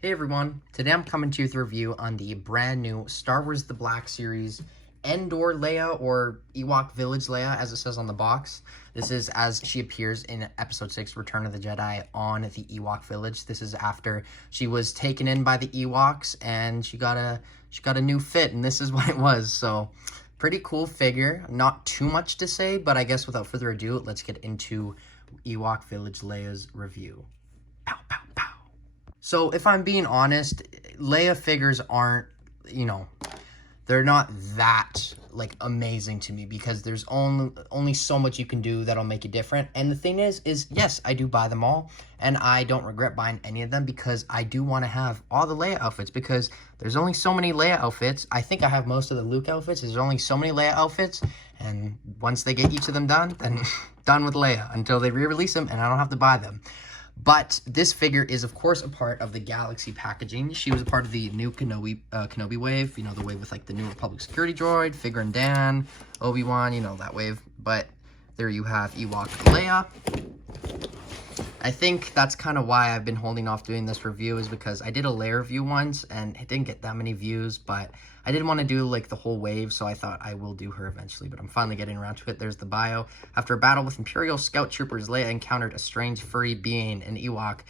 Hey everyone, today I'm coming to you with a review on the brand new Star Wars The Black Series Endor Leia, or Ewok Village Leia as it says on the box. This is as she appears in Episode 6, Return of the Jedi, on the Ewok Village. This is after she was taken in by the Ewoks and she got a new fit, and this is what it was. So pretty cool figure. Not too much to say, but I guess without further ado, let's get into Ewok Village Leia's review. Pow, pow, pow. So if I'm being honest, Leia figures aren't, they're not that, amazing to me, because there's only so much you can do that'll make it different. And the thing is yes, I do buy them all, and I don't regret buying any of them, because I do want to have all the Leia outfits, because there's only so many Leia outfits. I think I have most of the Luke outfits. There's only so many Leia outfits, and once they get each of them done, then done with Leia until they re-release them, and I don't have to buy them. But this figure is, of course, a part of the Galaxy packaging. She was a part of the new Kenobi wave, the wave with, the New Republic security droid, Figure and Dan, Obi-Wan, that wave. But there you have Ewok Leia. I think that's kind of why I've been holding off doing this review, is because I did a Leia review once, and it didn't get that many views, but I didn't want to do, the whole wave, so I thought I will do her eventually, but I'm finally getting around to it. There's the bio. After a battle with Imperial scout troopers, Leia encountered a strange furry being, an Ewok.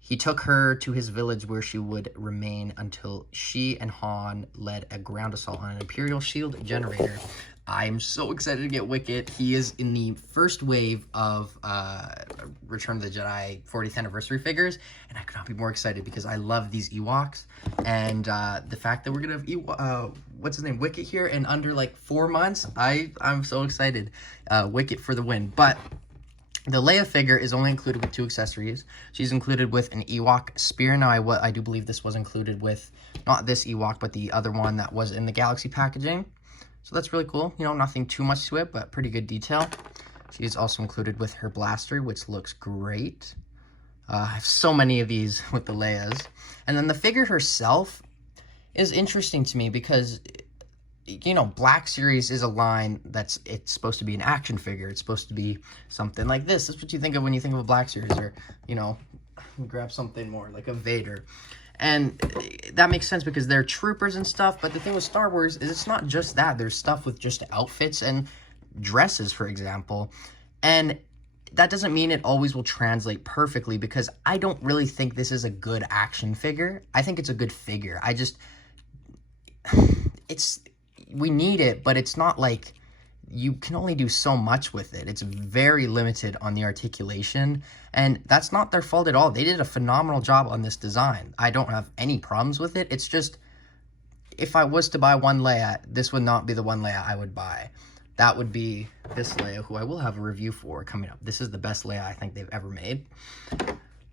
He took her to his village, where she would remain until she and Han led a ground assault on an Imperial shield generator. I'm so excited to get Wicket. He is in the first wave of Return of the Jedi 40th anniversary figures, and I could not be more excited, because I love these Ewoks, and the fact that we're gonna have what's his name, Wicket here in under 4 months. I'm so excited. Wicket for the win. But the Leia figure is only included with 2 accessories. She's included with an Ewok spear. Now, I do believe this was included with not this Ewok, but the other one that was in the Galaxy packaging. So that's really cool. Nothing too much to it, but pretty good detail. She is also included with her blaster, which looks great. I have so many of these with the Leias. And then the figure herself is interesting to me, because, Black Series is a line it's supposed to be an action figure. It's supposed to be something like this. That's what you think of when you think of a Black Series, or, grab something more like a Vader. And that makes sense, because they're troopers and stuff. But the thing with Star Wars is it's not just that. There's stuff with just outfits and dresses, for example. And that doesn't mean it always will translate perfectly, because I don't really think this is a good action figure. I think it's a good figure. We need it, but it's not like you can only do so much with it. It's very limited on the articulation, and that's not their fault at all. They did a phenomenal job on this design. I don't have any problems with it. It's just, if I was to buy one Leia, this would not be the one Leia I would buy. That would be this Leia, who I will have a review for coming up. This is the best Leia I think they've ever made.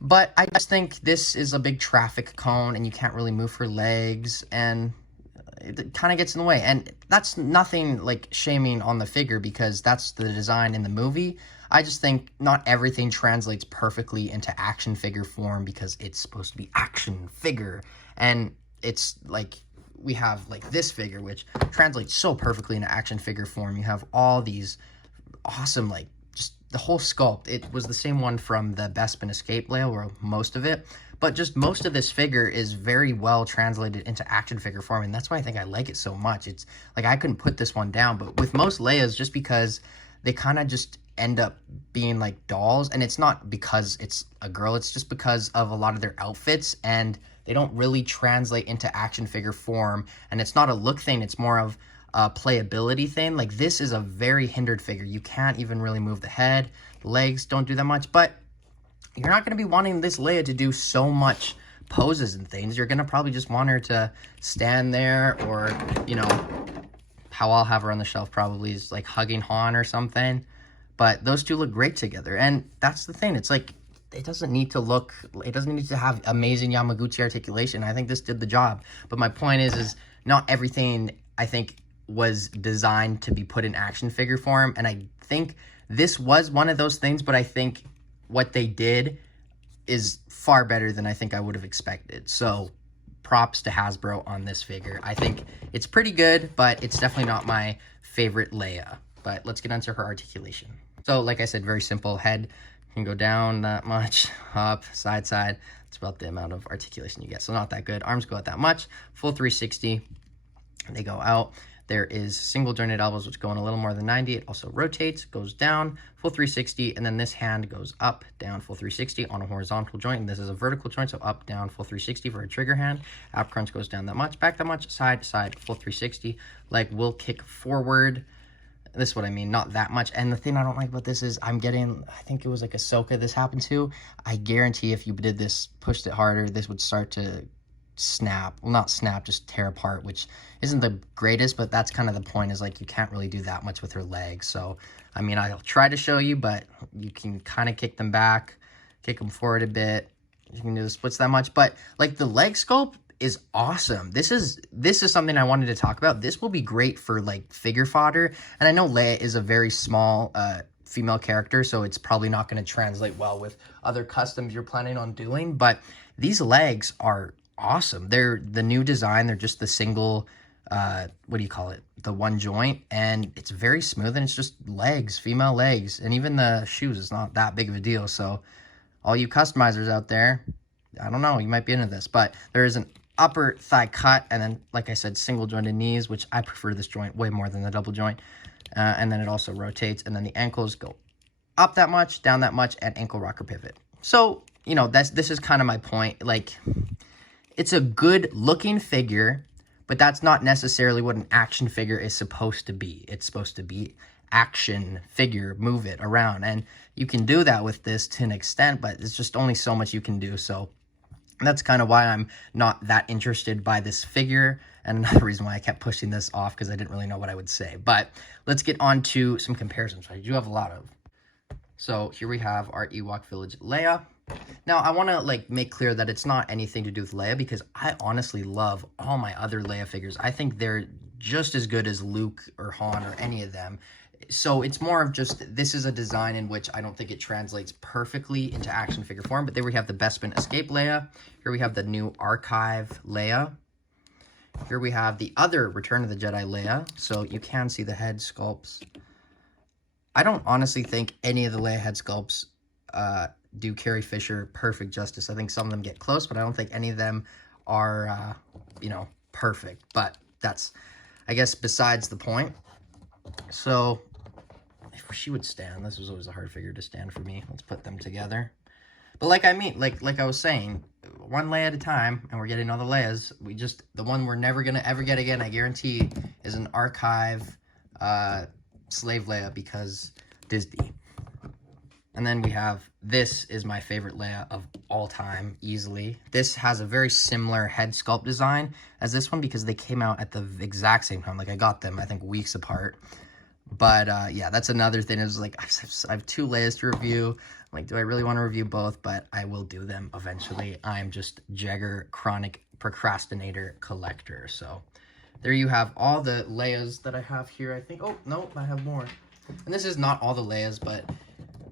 But I just think this is a big traffic cone, and you can't really move her legs, and it kind of gets in the way. And that's nothing shaming on the figure, because that's the design in the movie. I just think not everything translates perfectly into action figure form, because it's supposed to be action figure. And it's we have this figure, which translates so perfectly into action figure form. You have all these awesome, just the whole sculpt. It was the same one from the Bespin Escape Leia, or most of it. But just most of this figure is very well translated into action figure form, and that's why I think I like it so much. It's I couldn't put this one down, but with most Leias, just because they kind of just end up being like dolls, and it's not because it's a girl, it's just because of a lot of their outfits, and they don't really translate into action figure form. And it's not a look thing, it's more of a playability thing. This is a very hindered figure. You can't even really move the head, the legs don't do that much, but you're not going to be wanting this Leia to do so much poses and things. You're going to probably just want her to stand there, or, how I'll have her on the shelf probably is hugging Han or something. But those two look great together. And that's the thing. It's it doesn't need to have amazing Yamaguchi articulation. I think this did the job. But my point is not everything, I think, was designed to be put in action figure form. And I think this was one of those things, but I think what they did is far better than I think I would have expected. So props to Hasbro on this figure. I think it's pretty good, but it's definitely not my favorite Leia. But let's get into her articulation. So like I said, very simple. Head can go down that much, up, side, It's about the amount of articulation you get, so not that good. Arms go out that much. Full 360, they go out. There is single jointed elbows, which go in a little more than 90. It also rotates, goes down, full 360, and then this hand goes up, down, full 360 on a horizontal joint. And this is a vertical joint, so up, down, full 360 for a trigger hand. Ab crunch goes down that much, back that much, side, side, full 360. Leg will kick forward. This is what I mean, not that much. And the thing I don't like about this is I'm getting, I think it was like Ahsoka this happened to. I guarantee if you did this, pushed it harder, this would start to snap. Well, not snap, just tear apart, which isn't the greatest, but that's kind of the point, is like you can't really do that much with her legs. So, I mean, I'll try to show you, but you can kind of kick them back, kick them forward a bit. You can do the splits that much, but like the leg sculpt is awesome. This is something I wanted to talk about. This will be great for like figure fodder. And I know Leia is a very small female character, so it's probably not going to translate well with other customs you're planning on doing, but these legs are awesome. They're the new design. They're just the single, what do you call it? The one joint, and it's very smooth, and it's just legs, female legs, and even the shoes is not that big of a deal. So all you customizers out there, I don't know, you might be into this, but there is an upper thigh cut, and then, like I said, single jointed knees, which I prefer this joint way more than the double joint. And then it also rotates, and then the ankles go up that much, down that much, and ankle rocker pivot. So, you know, this is kind of my point. Like, it's a good looking figure, but that's not necessarily what an action figure is supposed to be. It's supposed to be action figure, move it around, and you can do that with this to an extent, but it's just only so much you can do. So that's kind of why I'm not that interested by this figure, and another reason why I kept pushing this off, because I didn't really know what I would say. But let's get on to some comparisons, which I do have a lot of. So here we have our Ewok Village Leia. Now, I want to like make clear that it's not anything to do with Leia, because I honestly love all my other Leia figures. I think they're just as good as Luke or Han or any of them. So it's more of just, this is a design in which I don't think it translates perfectly into action figure form. But there we have the Bespin Escape Leia. Here we have the new Archive Leia. Here we have the other Return of the Jedi Leia. So you can see the head sculpts. I don't honestly think any of the Leia head sculpts do Carrie Fisher perfect justice. I think some of them get close, but I don't think any of them are, you know, perfect. But that's, I guess, besides the point. So if she would stand, this was always a hard figure to stand for me. Let's put them together. But like I was saying, one Leia at a time, and we're getting all the Leias. The one we're never going to ever get again, I guarantee, is an Archive Slave Leia, because Disney. And then we have, this is my favorite Leia of all time, easily. This has a very similar head sculpt design as this one, because they came out at the exact same time. Like, I got them, I think, weeks apart. But, yeah, that's another thing. It was like, I have two Leias to review. I'm like, do I really want to review both? But I will do them eventually. I'm just Jagger chronic procrastinator collector. So there you have all the Leias that I have here, I think. Oh, no, I have more. And this is not all the Leias, but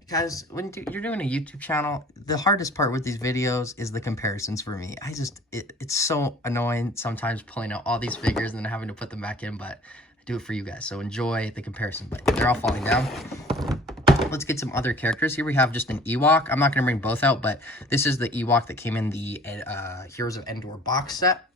guys, when you're doing a YouTube channel, the hardest part with these videos is the comparisons for me. It's so annoying sometimes pulling out all these figures and then having to put them back in, but I do it for you guys. So enjoy the comparison. But they're all falling down. Let's get some other characters. Here we have just an Ewok. I'm not going to bring both out, but this is the Ewok that came in the Heroes of Endor box set.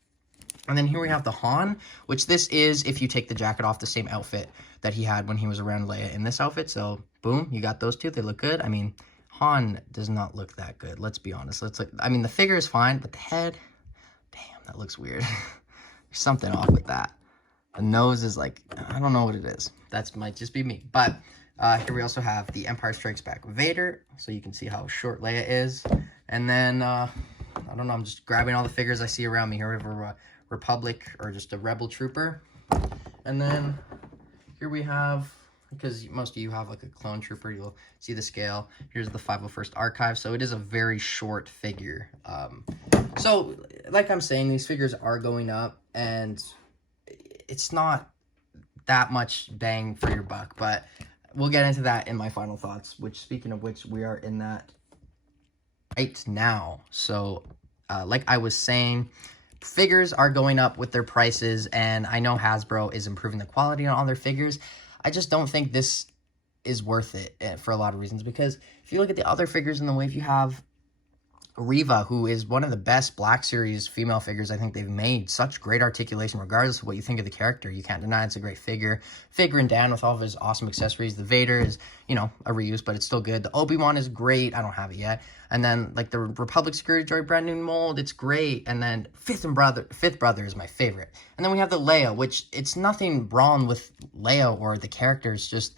And then here we have the Han, which this is, if you take the jacket off, the same outfit that he had when he was around Leia in this outfit. So, boom, you got those two. They look good. I mean, Han does not look that good. Let's be honest. I mean, the figure is fine, but the head, damn, that looks weird. There's something off with that. The nose is like, I don't know what it is. That might just be me. But here we also have the Empire Strikes Back Vader, so you can see how short Leia is. And then, I don't know, I'm just grabbing all the figures I see around me. Here we have a Republic, or just a Rebel Trooper. And then here we have, because most of you have like a clone trooper, you'll see the scale. Here's the 501st Archive, so it is a very short figure. So like I'm saying, these figures are going up, and it's not that much bang for your buck, but we'll get into that in my final thoughts, which, speaking of which, we are in that right now. So like I was saying, figures are going up with their prices, and I know Hasbro is improving the quality on all their figures. I just don't think this is worth it for a lot of reasons, because if you look at the other figures in the wave, you have Reva, who is one of the best Black Series female figures I think they've made. Such great articulation, regardless of what you think of the character. You can't deny it's a great figure. Figure and Dan with all of his awesome accessories. The Vader is, you know, a reuse, but it's still good. The Obi-Wan is great. I don't have it yet. And then, like, the Republic Security Droid brand new mold, it's great. And then Fifth Brother is my favorite. And then we have the Leia, which it's nothing wrong with Leia or the characters, just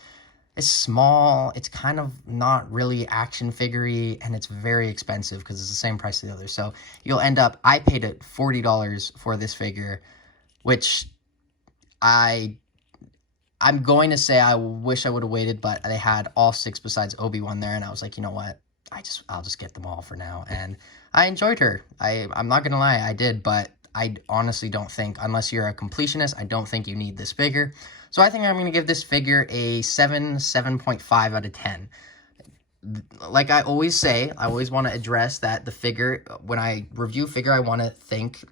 it's small, it's kind of not really action figure-y, and it's very expensive because it's the same price as the others. So you'll end up, I paid it $40 for this figure, which I'm going to say I wish I would have waited, but they had all 6 besides Obi-Wan there, and I was like, you know what, I'll just get them all for now. And I enjoyed her. I'm not going to lie, I did, but I honestly don't think, unless you're a completionist, I don't think you need this figure. So I think I'm going to give this figure a 7.5 out of 10. Like I always say, I always want to address that the figure, when I review a figure, I want to think,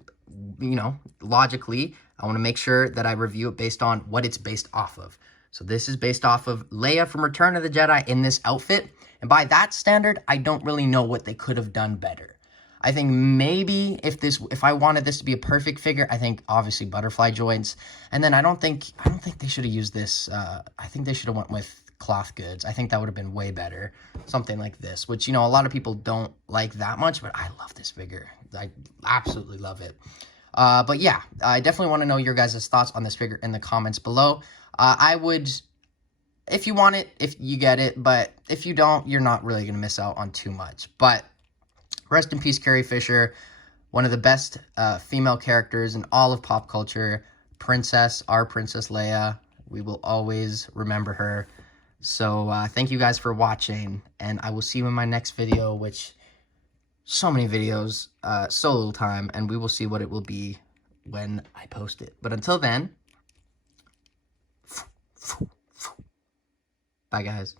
you know, logically. I want to make sure that I review it based on what it's based off of. So this is based off of Leia from Return of the Jedi in this outfit. And by that standard, I don't really know what they could have done better. I think maybe if I wanted this to be a perfect figure, I think obviously butterfly joints. And then I don't think they should have used this. I think they should have went with cloth goods. I think that would have been way better. Something like this, which, you know, a lot of people don't like that much, but I love this figure. I absolutely love it. But yeah, I definitely want to know your guys' thoughts on this figure in the comments below. I would, if you want it, if you get it, but if you don't, you're not really going to miss out on too much. But rest in peace, Carrie Fisher, one of the best female characters in all of pop culture. Our Princess Leia. We will always remember her. So thank you guys for watching, and I will see you in my next video, which, so many videos, so little time, and we will see what it will be when I post it. But until then, bye guys.